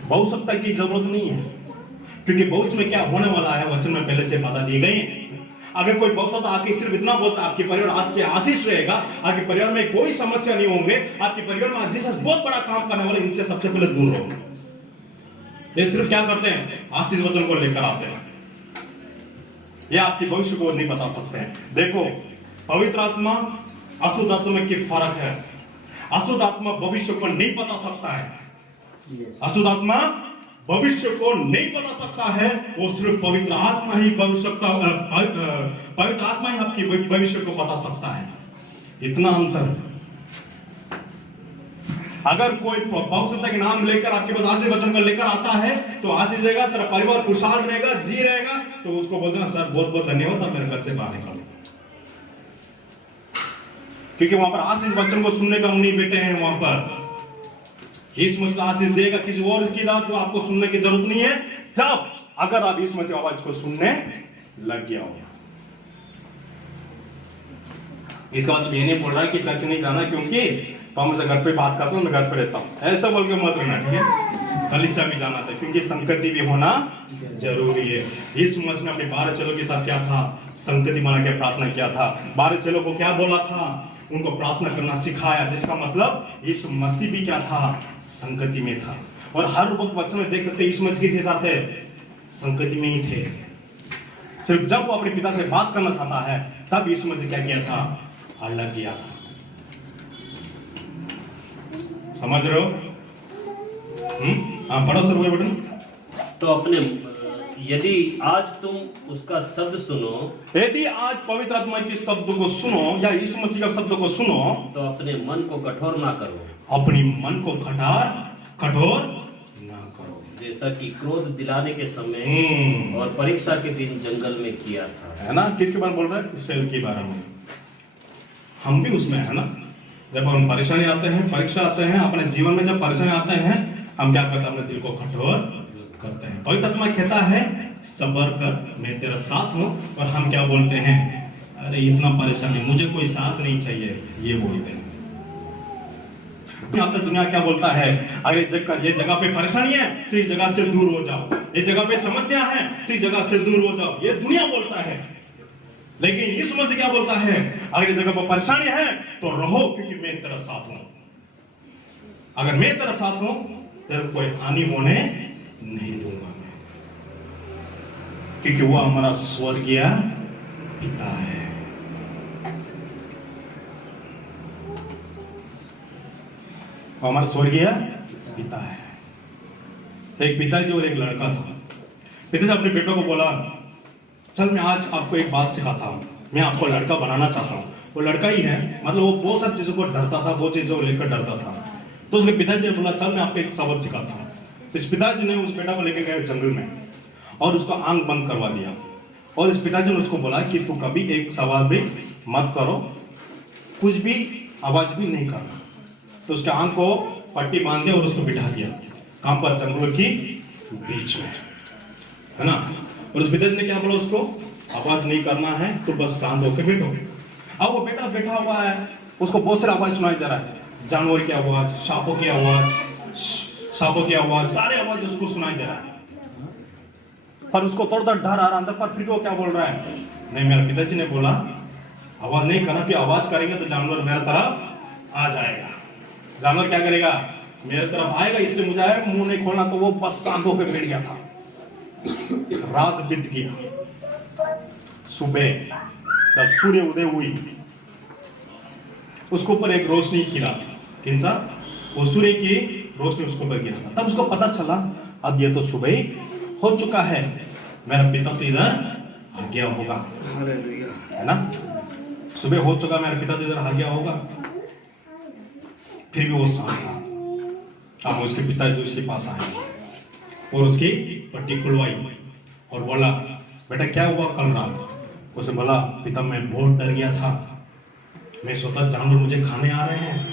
भविष्यता की जरूरत नहीं है, क्योंकि भविष्य में क्या होने वाला है वचन में पहले से बता दी गई है। अगर कोई भविष्यता आके सिर्फ इतना बोलता है आपके परिवार आज से आशीष रहेगा, आपके परिवार में कोई समस्या नहीं होंगे, आपके परिवार में जीसस बहुत बड़ा काम करने वाले, इनसे सबसे पहले दूर रहो। ये सिर्फ क्या करते हैं? आशीष वचन को लेकर आते हैं, ये आपके भविष्य को नहीं बता सकते हैं। देखो, पवित्र आत्मा अशुद्ध आत्मा में क्या फर्क है? अशुद्ध आत्मा भविष्य को नहीं बता सकता है, अशुद्ध आत्मा भविष्य को नहीं बता सकता है, वो सिर्फ पवित्र आत्मा ही पवित्र आत्मा ही आपकी भविष्य को बता सकता है। इतना अंतर। अगर कोई भविष्यता के नाम लेकर आपके पास आशीष वचन को लेकर आता है तो आशीष रहेगा, तेरा परिवार खुशहाल रहेगा, जी रहेगा, तो उसको बोलते हैं सर बहुत बहुत धन्यवाद, आप मेरे घर से बाहर निकलो। क्योंकि वहां पर आशीष वचन को सुनने का हम नहीं बैठे हैं। वहां पर यीशु मसीह आशीष देगा, किसी और की बात तो आपको सुनने की जरूरत नहीं है। जब अगर आप यीशु मसीह आवाज को सुनने लग गया हो, इसका मतलब ये नहीं बोल रहा है कि चर्च नहीं जाना क्योंकि तो हम घर पे बात करता हूँ, मैं घर पे रहता हूँ, ऐसा बोल के मत रहना, ठीक है। कलीसिया भी जाना था क्योंकि संगति भी होना जरूरी है। यीशु मसीह ने अपने 12 चेलों के साथ क्या था, संगति बना के प्रार्थना किया था। 12 चेलों को क्या बोला था, उनको प्रार्थना करना सिखाया, जिसका मतलब यीशु मसीह भी क्या था, संगति में था। और हर वक्त वचन में देख सकते यीशु मसीह किसके साथ है, संगति में ही थे। सिर्फ जब वो अपने पिता से बात करना चाहता है तब यीशु मसीह क्या किया था, अलग किया था। समझ रहे हो? हाँ पढ़ो सर वही बटन। तो अपने यदि आज तुम उसका शब्द सुनो, यदि आज पवित्र आत्मा के शब्द को सुनो या यीशु मसीह का शब्द को सुनो, तो अपने मन को कठोर ना करो, अपनी मन को कठोर ना करो, जैसा कि क्रोध दिलाने के समय और परीक्षा के दिन जंगल में किया था। है ना? किसके बारे में बोल रहा है? सेल के बारे में। हम भी उसमें है ना, जब हम परेशानी आते हैं, परीक्षा आते हैं, अपने जीवन में जब परेशानी आते हैं, हम क्या करते हैं, अपने दिल को कठोर करते हैं। पवित्र आत्मा कहता है सब्र कर, मैं तेरा साथ हूं, और हम क्या बोलते हैं, अरे इतना परेशानी, मुझे कोई साथ नहीं चाहिए, ये बोलते हैं। दुनिया क्या बोलता है, अरे ये जगह पे परेशानी है तो इस जगह से दूर हो जाओ, ये जगह पे समस्या है तो इस जगह से दूर हो जाओ, ये दुनिया बोलता है। लेकिन यीशु मसीह क्या बोलता है, अगर जगह पर परेशानी है तो रहो, क्योंकि मैं तेरा साथ हूं। अगर मैं तेरा साथ हूं तेरे कोई हानि होने नहीं दूंगा मैं, क्योंकि वो हमारा स्वर्गीय पिता है। वो हमारा स्वर्गीय पिता है। एक पिताजी और एक लड़का था। पिताजी अपने बेटों को बोला, चल मैं आज आपको एक बात सिखाता हूँ, मैं आपको लड़का बनाना चाहता हूँ। वो लड़का ही है, मतलब वो बहुत सारी चीजों को डरता था, बहुत चीजों को लेकर डरता था। तो उसके पिताजी ने बोला, चल मैं आपको एक सबक सिखाता हूँ। इस पिताजी ने उस बेटा को लेकर गए जंगल में और उसका आंख बंद करवा दिया, और इस पिताजी ने उसको बोला कि तू कभी एक सवाल भी मत करो, कुछ भी आवाज भी नहीं करना। तो उसके आंख को पट्टी बांध दिया और उसको बिठा दिया कहां पर, जंगलों की बीच में, है ना। और उस पिताजी ने क्या बोला उसको, आवाज नहीं करना है, तो बस शांत होकर बैठो। अब वो बेटा बैठा हुआ है, उसको बहुत सारी आवाज सुनाई दे रहा है, जानवर की आवाज, सांपों की आवाज, सारे आवाज उसको सुनाई दे रहा है। पर उसको थोड़ा डर आ रहा अंदर, पर फिर वो क्या बोल रहा है, नहीं मेरे पिताजी ने बोला आवाज नहीं करना, कि आवाज करेंगे तो जानवर मेरे तरफ आ जाएगा। जानवर क्या करेगा, मेरे तरफ आएगा, इसलिए मुझे आएगा, मुंह नहीं खोलना। तो वो बस शांत होकर बैठ गया था। रात बीत गया, सुबह जब सूर्य उदय हुई, उसके ऊपर एक रोशनी गिरा। किनसा? वो सूर्य की रोशनी उसके ऊपर गिरा था। तब उसको पता चला अब ये तो सुबह हो चुका है, मेरा पिता तो इधर आ गया होगा, है ना। सुबह हो चुका, मेरा पिता तो इधर आ गया होगा। फिर भी वो शांत था। अब उसके पिताजी उसके पास आए और उसकी पट्टी खुलवाई और बोला, बेटा क्या हुआ कल रात? उसे बोला, पिता मैं बहुत डर गया था, मैं सोचा जानवर मुझे खाने आ रहे हैं,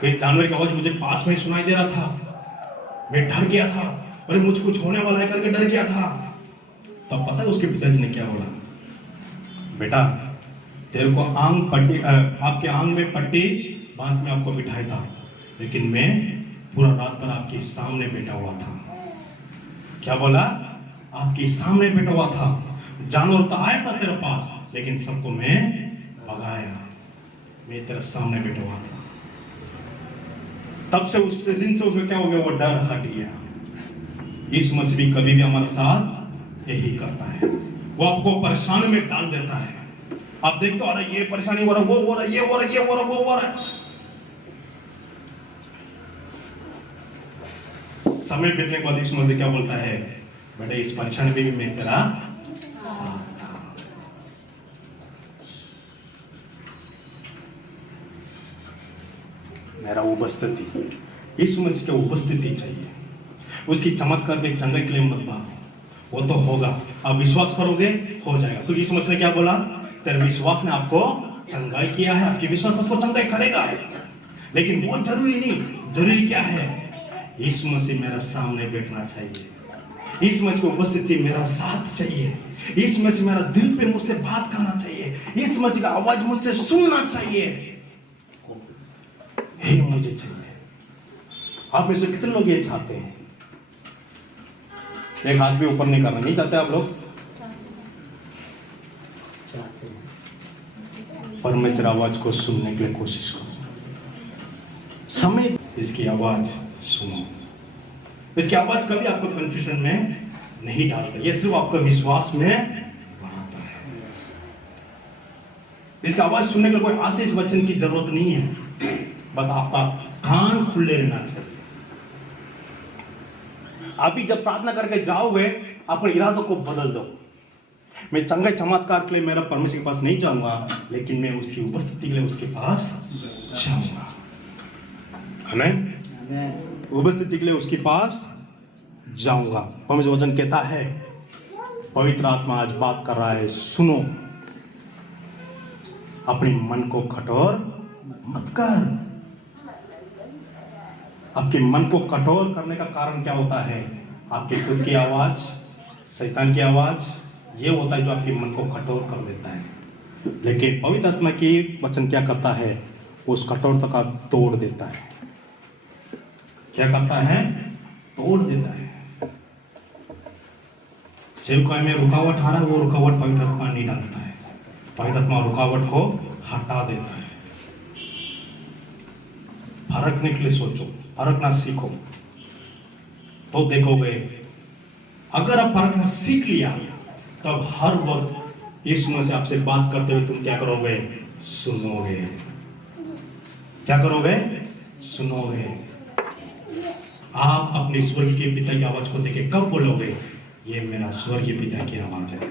कोई जानवर की आवाज मुझे पास में सुनाई दे रहा था, मैं डर गया था, अरे मुझे कुछ होने वाला है करके डर गया था। तब पता है उसके पिताजी ने क्या बोला, बेटा तेरे को आपके आंग में पट्टी बांध में आपको बिठाया था, लेकिन मैं पूरा रात पर आपके सामने बैठा हुआ था। क्या बोला? आपके सामने बैठा हुआ था, जानवर तो आया था तेरे पास, लेकिन सबको मैं भगाया, मैं तेरे सामने बैठा हुआ था। तब से उस दिन से उसका क्या हो गया, वो डर हट गया। यीशु मसीह भी कभी भी हमारे साथ यही करता है, वो आपको परेशानी में डाल देता है। आप देखते हो, अरे ये परेशानी हो रहा, वो हो रहा, ये हो रहा, ये हो रहा, वो हो रहा। समय बीतने के बाद यीशु मसीह क्या बोलता है, बेटा इस परेशानी में भी मैं तेरा साथ था। मेरा उपस्थिति, यीशु मसीह की उपस्थिति चाहिए। उसकी चमत्कार के चंगे के लिए मत भागो, वो तो होगा, आप विश्वास करोगे हो जाएगा। तो यीशु मसीह ने क्या बोला, तेरे विश्वास ने आपको चंगाई किया है, आपके विश्वास आपको चंगाई करेगा। लेकिन वो जरूरी नहीं, जरूरी क्या है? यीशु मसीह मेरा सामने बैठना चाहिए, यीशु मसीह की उपस्थिति मेरा साथ चाहिए, यीशु मसीह मेरा दिल पे मुझसे बात करना चाहिए, यीशु मसीह का आवाज मुझसे सुनना चाहिए, हे मुझे चाहिए। आप में से कितने लोग ये चाहते हैं? एक हाथ भी ऊपर नहीं करना, नहीं चाहते आप लोग? परमेश्वर आवाज को सुनने के लिए कोशिश करो, समय इसकी आवाज सुनो। इसकी आवाज कभी आपको कंफ्यूजन में नहीं डालता, ये सिर्फ आपका विश्वास में बढ़ाता है। इसकी आवाज सुनने के लिए कोई आशीष वचन की जरूरत नहीं है, बस आपका कान खुले रहना चाहिए। अभी जब प्रार्थना करके जाओगे, अपने इरादों को बदल दो। मैं चंगे चमत्कार के लिए मेरा परमेश्वर के पास नहीं जाऊंगा, लेकिन मैं उसकी उपस्थिति के लिए उसके पास जाऊंगा। आमीन। उपस्थिति के लिए उसके पास जाऊंगा। परमेश्वर वचन कहता है, पवित्र आत्मा आज बात कर रहा है, सुनो, अपने मन को कठोर मत कर। आपके मन को कठोर करने का कारण क्या होता है? आपके खुद की आवाज, शैतान की आवाज, ये होता है जो आपके मन को कठोर कर देता है। लेकिन पवित्र आत्मा की वचन क्या करता है? उस कठोरता का तोड़ देता है। क्या करता है? तोड़ देता है। सेवकाई में रुकावट आ रहा है, वो रुकावट पवित्र आत्मा नहीं डालता है, पवित्र आत्मा रुकावट को हटा देता है। फरकने के लिए सोचो, फरकना सीखो, तो देखोगे अगर आप फरकना सीख लिया, तब हर वक्त यीशु मसीह से आपसे बात करते हुए तुम क्या करोगे? सुनोगे। क्या करोगे? सुनोगे। आप अपने स्वर्गीय के पिता की आवाज को देखे कब बोलोगे, ये मेरा स्वर्गीय पिता की आवाज है?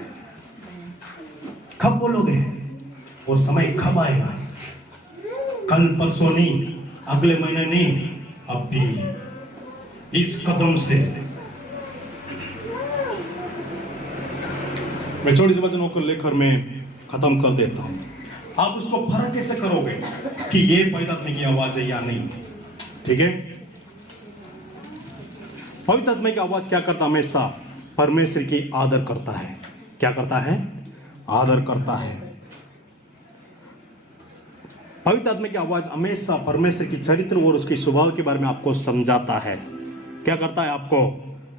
कब बोलोगे? वो समय कब आएगा? कल परसों नहीं, अगले महीने नहीं, अब भी इस कदम से। मैं छोटी सी वचनों को लेकर मैं खत्म कर देता हूं। आप उसको फर्क कैसे करोगे कि ये पवित्र आत्मा की आवाज है या नहीं? ठीक है, पवित्र आत्मा की आवाज क्या करता? हमेशा परमेश्वर की आदर करता है। क्या करता है? आदर करता है। पवित्र आत्मा की आवाज हमेशा परमेश्वर की चरित्र और उसके स्वभाव के बारे में आपको समझाता है। क्या करता है? आपको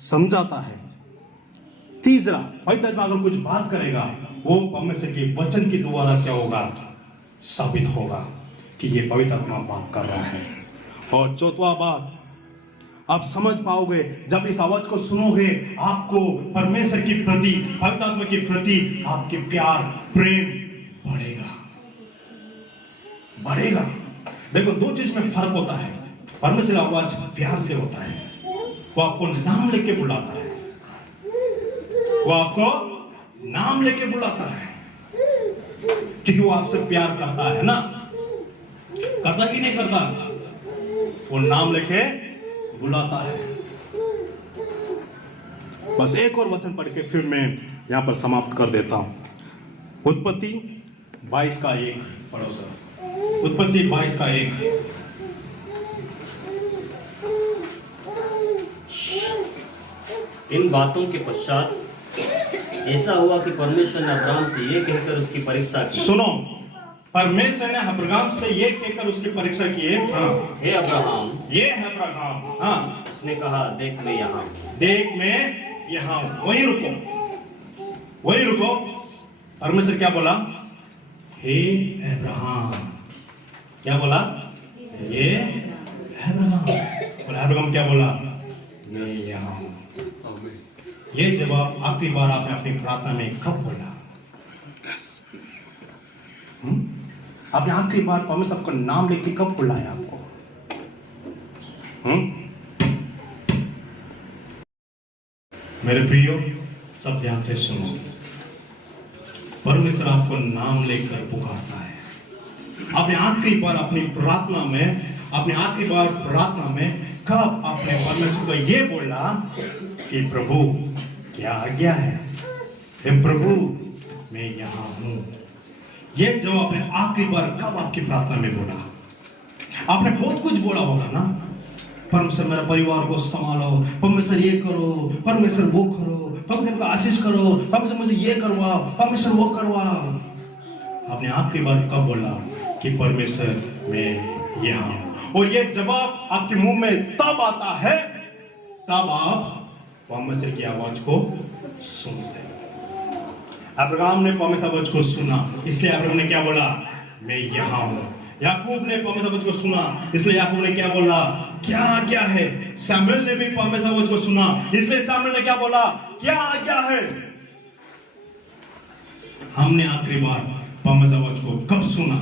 समझाता है। तीसरा, पवित्र आत्मा अगर कुछ बात करेगा, वो परमेश्वर के वचन के द्वारा क्या होगा? साबित होगा कि ये पवित्र आत्मा बात कर रहा है। और चौथा बात आप समझ पाओगे, जब इस आवाज को सुनोगे, आपको परमेश्वर की प्रति, पवित्र आत्मा के प्रति आपके प्यार, प्रेम बढ़ेगा, बढ़ेगा। देखो, दो चीज में फर्क होता है। परमेश्वर की आवाज प्यार से होता है, वो आपको नाम लेके बुलाता है, वो आपको नाम लेके बुलाता है, क्योंकि वो आपसे प्यार करता है ना। करता कि नहीं करता? वो नाम लेके बुलाता है। बस एक और वचन पढ़ के फिर मैं यहां पर समाप्त कर देता हूं। उत्पत्ति 22 का 1 पढ़ो सर। उत्पत्ति 22 का 1। इन बातों के पश्चात ऐसा हुआ कि परमेश्वर ने अब्राहम से ये कहकर उसकी परीक्षा की। सुनो, परमेश्वर ने अब्राहम से ये कहकर उसकी परीक्षा की है। हाँ, हे अब्राहम, ये है अब्राहम। हाँ, उसने कहा, देख मैं यहाँ, देख मैं यहाँ। वहीं रुको, वहीं रुको। परमेश्वर क्या बोला? हे अब्राहम। क्या बोला? ये अब्राहम। बोला अब्राहम क्या बोला? मैं यहाँ हूँ। ये जवाब आखिरी बार आपने अपनी प्रार्थना में कब बोला? आपने आखिरी बार परमेश्वर का नाम लेके कब बुलाया आपको? मेरे प्रियो, सब ध्यान से सुनो। परमेश्वर आपको नाम लेकर पुकारता है। आपने आखिरी बार अपनी प्रार्थना में, अपने आखिरी बार प्रार्थना में कब आपने परमेश्वर को ये बोला कि प्रभु क्या आज्ञा है? हे प्रभु, मैं यहाँ हूँ। ये जब आपने आखिरी बार कब आपकी प्रार्थना में बोला? आपने बहुत कुछ बोला होगा ना, परमेश्वर मेरा परिवार को संभालो, परमेश्वर ये करो, परमेश्वर वो करो, परमेश्वर को आशीष करो, परमेश्वर मुझे ये करवाओ, परमेश्वर वो करवाओ। आपने आखिरी बार कब बोला कि परमेश्वर मैं यहाँ हूं? और ये जवाब आपके मुंह में तब आता है तब आप परमेश्वर की आवाज को सुनते। अब्राहम ने परमेश्वर आवाज को सुना, इसलिए अब्राहम ने क्या बोला? मैं यहाँ हूं। याकूब ने परमेश्वर आवाज को सुना, इसलिए याकूब ने क्या बोला? क्या आज्ञा है? शमूएल ने भी परमेश्वर आवाज को सुना, इसलिए शमूएल ने क्या बोला? क्या आज्ञा है? हमने आखिरी बार परमेश्वर आवाज को कब सुना?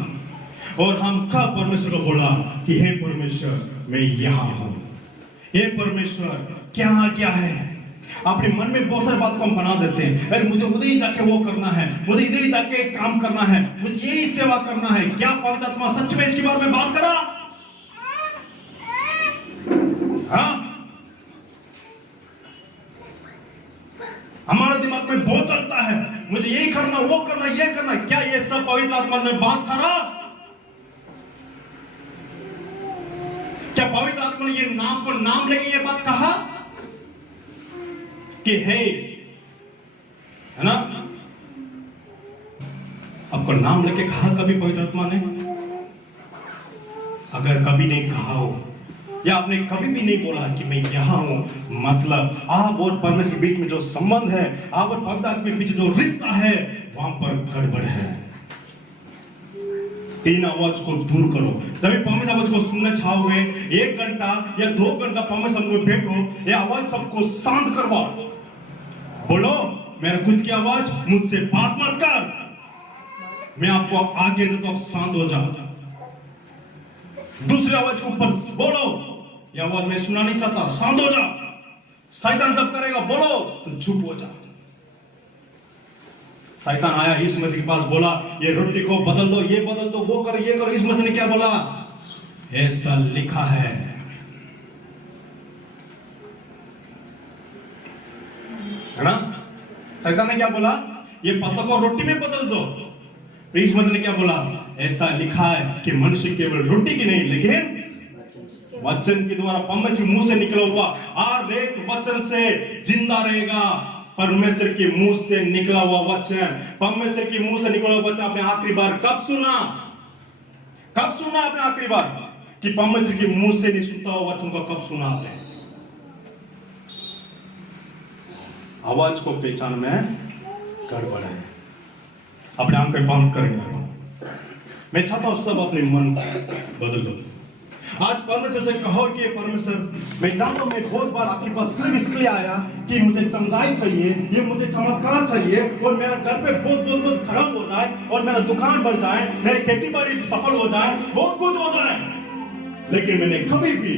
और हम कब परमेश्वर को बोला कि हे परमेश्वर मैं यहाँ हूं, हे परमेश्वर क्या आज्ञा है? अपने मन में बहुत सारी बात को हम बना देते हैं, अरे मुझे उधर ही जाके वो करना है, मुझे इधर ही जाके काम करना है, मुझे यही सेवा करना है। क्या पवित्र आत्मा सच में इसके बारे में बात करा? हाँ, हमारे दिमाग में बहुत चलता है, मुझे यही करना, वो करना, ये करना। क्या ये सब पवित्र आत्मा ने बात करा? क्या पवित्र आत्मा ने ये नाम पर नाम लेके ये बात कहा कि है ना? आपको नाम लेके कहा कभी पवित्र आत्मा ने? अगर कभी नहीं कहा हो या आपने कभी भी नहीं बोला कि मैं यहां हूं, मतलब आप और परमेश्वर के बीच में जो संबंध है, आप और पवित्र आत्मा के बीच जो रिश्ता है, वहां पर गड़बड़ है। तीन आवाज को दूर करो। जब परमेश्वर आवाज को सुनना चाहोगे, 1 घंटा या 2 घंटा परमेश्वर में बैठो, ये आवाज सबको शांत करवाओ। बोलो मेरा खुद की आवाज, मुझसे बात मत कर, मैं आपको आगे देता हूं, शांत हो जाओ। दूसरी आवाज के ऊपर बोलो, ये आवाज मैं सुना नहीं चाहता, शांत हो जाओ। शैतान जब करेगा बोलो तो चुप हो जाओ। शैतान आया यीशु मसीह के पास, बोला ये रोटी को बदल दो, ये बदल दो, वो करो, ये करो। यीशु मसीह ने क्या बोला? ऐसा लिखा है। ना? शैतान ने क्या बोला? ये पत्तों को रोटी में बदल दो। यीशु मसीह ने क्या बोला? ऐसा लिखा है कि मनुष्य केवल रोटी की नहीं, लेकिन वचन के द्वारा परमेश्वर मुंह से निकला हुआ हर एक वचन से जिंदा रहेगा। परमेश्वर के मुंह से निकला हुआ वचन, परमेश्वर के मुंह से निकला हुआ वचन आपने आखिरी बार कब सुना? कब सुना आपने आखिरी बार? कि परमेश्वर के मुंह से नहीं सुनता हुआ वचन को कब सुना आपने? आवाज को पहचान में गड़बड़ है। अपने आंखें बंद करेंगे। मैं चाहता हूं सब अपने मन बदल दो। आज परमेश्वर से कहो कि परमेश्वर मैं जानता हूं मैं बहुत बार आपके पास सिर्फ इसके लिए आया कि मुझे चंगाई चाहिए, ये मुझे चमत्कार चाहिए, और मेरा घर पे बहुत खड़ा हो जाए, और मेरा दुकान बढ़ जाए, मेरी खेती बाड़ी सफल हो जाए, बहुत कुछ हो जाए। लेकिन मैंने कभी भी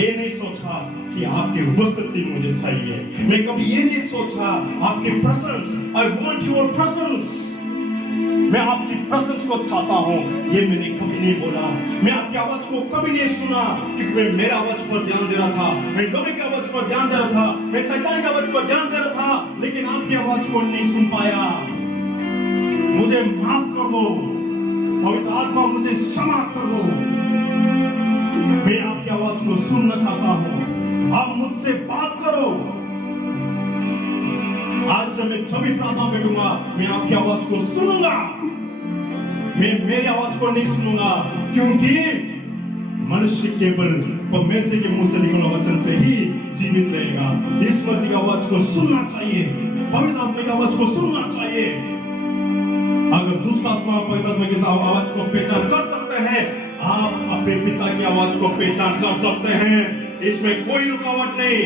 ये नहीं सोचा कि आपकी उपस्थिति मुझे चाहिए। मैं कभी ये नहीं सोचा आपकी presence, I want your presence, मैं आपकी प्रेजेंस को चाहता हूं। ये मैंने कभी नहीं बोला। मैं आपकी आवाज को कभी नहीं सुना, क्योंकि मैं मेरे आवाज पर ध्यान दे रहा था, मैं लोगों की आवाज पर ध्यान दे रहा था, मैं शैतान की आवाज पर ध्यान दे रहा था, लेकिन आपकी आवाज को नहीं सुन पाया। मुझे माफ कर दो पवित्र आत्मा, मुझे क्षमा कर दो। मैं आपकी आवाज को सुनना चाहता हूं, आप मुझसे बात करो। आज से मैं जब भी प्रार्थना बैठूंगा, मैं आपकी आवाज को सुनूंगा, मैं मेरी आवाज को नहीं सुनूंगा, क्योंकि मनुष्य केवल परमेश्वर के मुंह से निकला वचन से ही जीवित रहेगा। इस मसीह की आवाज को सुनना चाहिए, पवित्र आत्मा की आवाज को सुनना चाहिए। अगर दूसरा आत्मा पवित्र आत्मा की आवाज को पहचान कर सकते हैं, आप अपने पिता की आवाज को पहचान कर सकते हैं। इसमें कोई रुकावट नहीं।